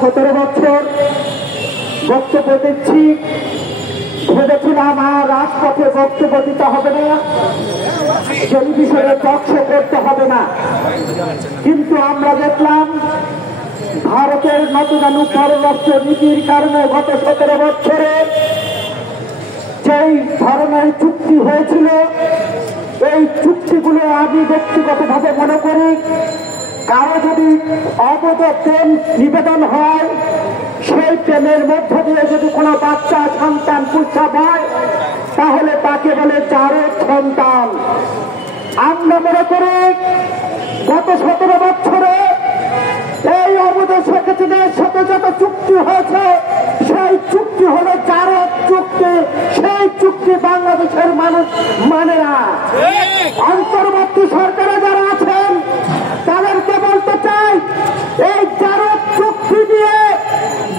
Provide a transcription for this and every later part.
17 বছর বক্তব্য দিচ্ছি, ভেবেছিলাম আর রাজপথে বক্তব্য দিতে হবে না, টেলিভিশনে টকশো করতে হবে না, কিন্তু আমরা দেখলাম ভারতের নতুন পররাষ্ট্র নীতির কারণে গত 17 বছরে যেই ধরনের চুক্তি হয়েছিল, এই চুক্তিগুলো আমি ব্যক্তিগতভাবে মনে করি কারো যদি অবৈধ প্রেম নিবেদন হয়, সেই প্রেমের মধ্য দিয়ে যদি কোনো বাচ্চা সন্তান প্রসব হয় তাহলে তাকে বলে জারজ সন্তান। আমরা মনে করি গত 17 বছরে এই অবৈধ শেখ হাসিনার সাথে যত চুক্তি হয়েছে সেই চুক্তি হলো জারজ চুক্তি, সেই চুক্তি বাংলাদেশের মানুষ মানে না। অন্তর্বর্তী সরকারে যারা আছেন তাদেরকে বলতে চাই, এই জারজ চুক্তি দিয়ে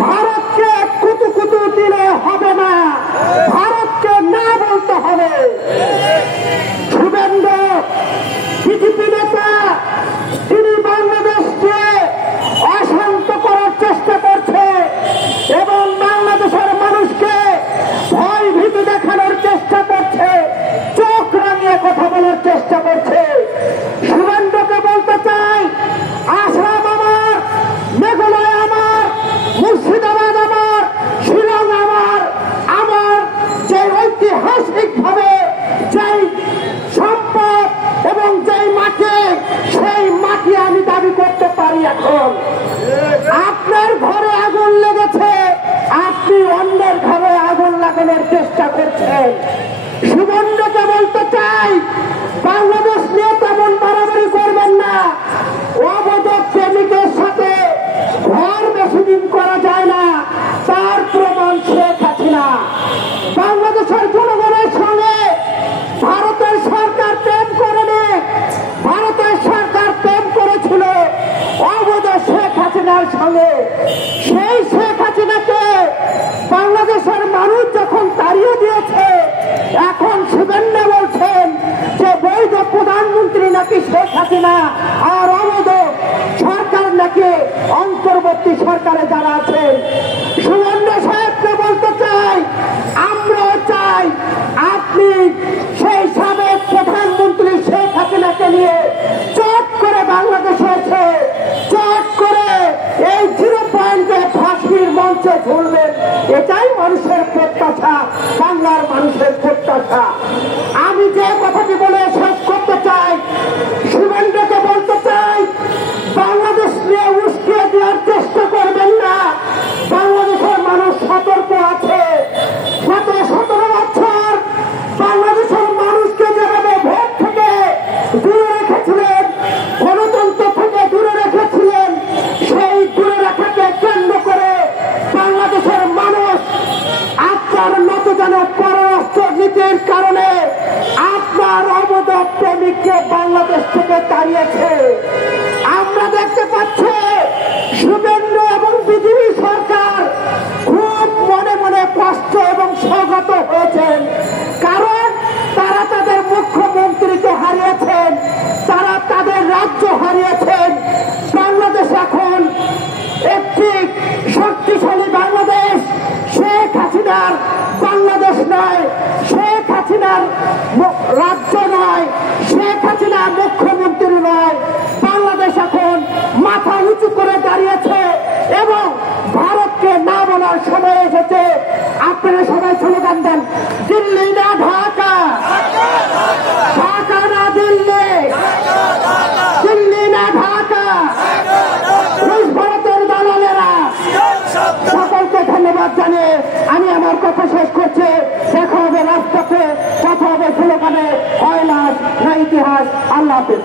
ভারতকে কুতু দিলে হবে না, ভারতকে না বলতে হবে। শুভেন্দু বিজেপি নেতা, তিনি বাংলাদেশকে অশান্ত করার চেষ্টা করছে এবং বাংলাদেশের মানুষকে ভয় ভীতি দেখানোর চেষ্টা করছে, চোখ রাঙিয়ে কথা বলার চেষ্টা করছে। শুভেন্দুকে বলতে চাই, আসাম আমার, মেঘালয় আমার, মুর্শিদাবাদ আমার, শিলং আমার, আমার যে ঐতিহাসিক ভাবে যেই সম্পদ এবং যেই মাটি, সেই মাটি আমি দাবি করতে পারি। এখন আপনার ঘরে আগুন লেগেছে, আপনি অন্যের ঘরে আগুন লাগানোর চেষ্টা করছেন। সুবর্ণকে বলতে চাই, বাংলাদেশ নিয়ে তেমন বাড়াবাড়ি করবেন না। অবৈধ প্রেমিকের সাথে ঘর বেশি দিন করা যায় না, তার প্রমাণ শেখ হাসিনা। বাংলাদেশের জনগণের সঙ্গে ভারতের সরকার প্রেম করেনি, ভারতের সরকার প্রেম করেছিল অবৈধ শেখ হাসিনার সঙ্গে। সেই শেখ হাসিনাকে বাংলাদেশের মানুষ যখন তাড়িয়ে দিয়েছে, এখন শুভেন্দু বলছেন যে বৈধ প্রধানমন্ত্রী নাকি শেখ হাসিনা আর অবৈধ সরকার নাকি অন্তর্বর্তী সরকারে যারা আছে। শুভেন্দু সাহেবকে বলতে চাই, আমরাও চাই আপনি সেই সাবেক প্রধানমন্ত্রী শেখ হাসিনাকে নিয়ে চট করে বাংলাদেশে এসে চট করে এই 0 পয়েন্টে ফাঁসির মঞ্চে ঝুলবেন। এটাই মানুষের প্রত্যাশা, বাংলার মানুষের প্রত্যাশা। আমি যে কথাটি বলে শেষ করতে চাই, শুভেন্দুকে বলতে চাই, বাংলাদেশ নিয়ে উস্কে দেওয়ার চেষ্টা করবেন না। বাংলাদেশের মানুষ সতর্ক আছে। গত 17 বছর বাংলাদেশের মানুষকে যেভাবে ভোট থেকে দূরে রেখেছিলেন, গণতন্ত্র থেকে দূরে রেখেছিলেন, সেই দূরে রাখাকে কেন্দ্র করে বাংলাদেশের মানুষ আপনার নতজান পররাষ্ট্র নীতির কারণে আপনার অবৈধ প্রেমিককে বাংলাদেশ থেকে তাড়িয়েছে। আমরা দেখতে পাচ্ছি শুভেন্দু এবং বিজেপি সরকার খুব মনে মনে কষ্ট এবং স্বাগত হয়েছেন, কারণ তারা তাদের মুখ্যমন্ত্রীকে হারিয়েছেন, তারা তাদের রাজ্য হারিয়েছেন। বাংলাদেশ এখন একটি শক্তিশালী বাংলাদেশ, শেখ হাসিনার বাংলাদেশ নয়, শেখ হাসিনার রাজ্য নয়, শেখ হাসিনা মুখ্যমন্ত্রী নয়। বাংলাদেশ এখন মাথা উঁচু করে দাঁড়িয়েছে এবং ভারতকে না বলার সময় এসেছে। আপনারা সবাই স্লোগান দেন, দিল্লি না ঢাকা, ঢাকা না দিল্লি, দিল্লি না ঢাকা, রুশ ভারতের দালালেরা। সকলকে ধন্যবাদ জানিয়ে আমি আমার কথা শেষ করছি। দেখা হবে রাজপথে, কথা হবে স্লোগানে, হয় না ইতিহাস। আল্লাহ হাফেজ।